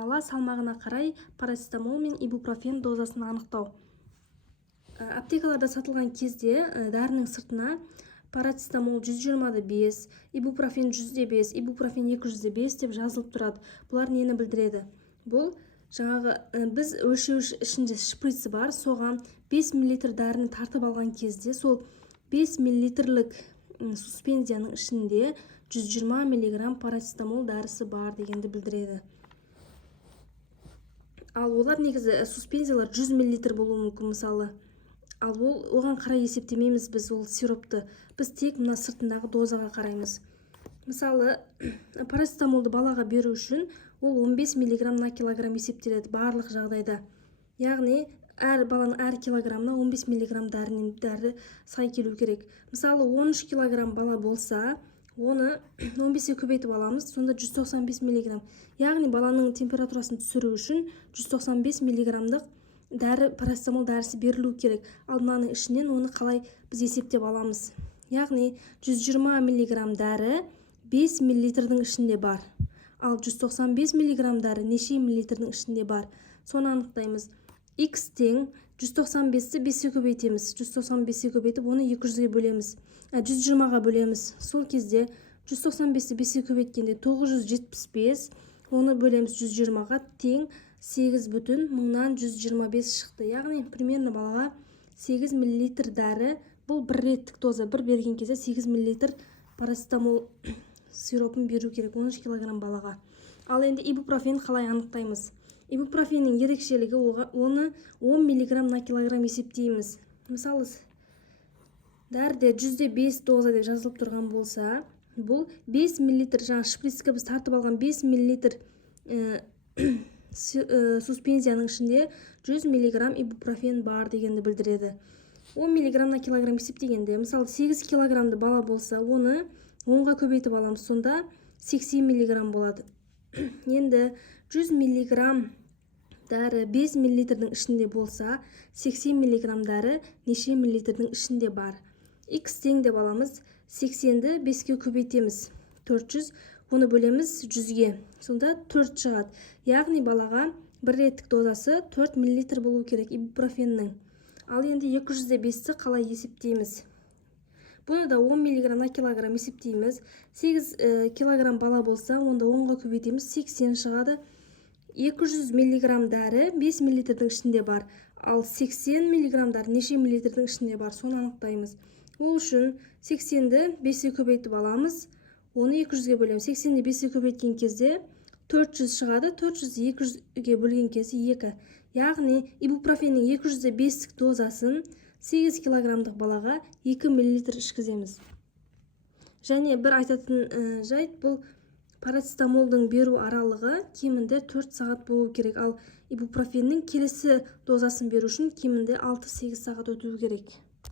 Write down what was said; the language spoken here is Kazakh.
бала салмағына қарай парацетамол мен ибупрофен дозасын анықтау. Аптекаларда сатылған кезде дәрінің сыртына парацетамол 120/5, ибупрофен 100/5, ибупрофен 200/5 деп жазылып тұрады. Бұлар нені білдіреді? Бұл жаңағы біз өлшеуіш ішінде шприцы бар, соған 5 мл дәріні тартып алған кезде сол 5 мл суспензияның ішінде 120 мг парацетамол дәрісі бар дегенді білдіреді. Ал олар негізі суспензиялар 100 мл болуы мүмкін мысалы. Ал оған қарай есептемейміз біз ол сиропты. Біз тек мына сыртындағы дозаға қараймыз. Мысалы, парацетамолды балаға беру үшін ол 15 мг на килограмм есептеледі барлық жағдайда. Яғни, әр баланың әр килограммына 15 мг дәрі сай келу керек. Мысалы, 13 кг бала болса, оны 15-е көбейтіп аламыз, сонда 195 мг. Яғни, баланың температурасын түсіру үшін 195 мг дәрі парацетамол дәрісі берілу керек. Ал мынаның ішінен оны қалай біз есептеп аламыз? Яғни 120 мг дәрі 5 мл ішінде бар. Ал 195 мг дәрі неше миллилитрдің ішінде бар? Соны анықтаймыз. X тең 195-ті 5-е көбейтеміз. 195-е көбейтіп, оны 200-ге бөлеміз. 120-ға бөлеміз. Сол кезде 195-ті 5-е көбейткенде 975, оны бөлеміз 120-ға тең 8,125 шықты. Яғни, примерно балаға 8 мл дәрі, бұл бір реттік доза. Бір берген кезде 8 мл парацетамол сиропын беру керек 13 кг балаға. Ал енді ибупрофен қалай анықтаймыз? Ибупрофеннің ерекшелігі оны 10 мг на килограмм есептейміз. Мысалы, дәріде 100/5 доза деп жазылып тұрған болса, бұл 5 мл жаңа шприцке біз тартып алған 5 мл суспензияның ішінде 100 мг ибупрофен бар дегенді білдіреді. 10 мг на килограмм есептегенде, мысалы 8 кг бала болса, оны 10-ға көбейтіп аламыз, сонда 80 мг болады. Енді 100 мг дәрі 5 мл ішінде болса, 80 мг дәрі неше миллилитрдің ішінде бар? X тең деп аламыз, 80-ді 5-ке көбейтеміз, 400, оны бөлеміз 100-ге, сонда 4 шығады. Яғни балаға бір реттік дозасы 4 мл болу керек ибупрофеннің. Ал енді 200/5-ті қалай есептейміз? Бұны да 10 мг на килограмм есептейміз. 8 кг бала болса, онда 10-ға көбейтеміз, 80 шығады. 200 мг дәрі 5 мл ішінде бар. Ал 80 мг дәрі неше миллилитрдің ішінде бар? Соны анықтаймыз. Ол үшін 80-ді 5-е көбейтіп аламыз, оны 200-ге бөлеміз. 80-ді 5-е көбейткен кезде 400 шығады. 400-ді 200-ге бөлген кезде 2. Яғни, ибупрофеннің 200/5 дозасын 8 кг балаға 2 мл ішкіземіз. Және бір айтатын жайт, бұл парацетамолдың беру аралығы кемінде 4 сағат болу керек. Ал ибупрофеннің келесі дозасын беру үшін кемінде 6-8 сағат өтуі керек.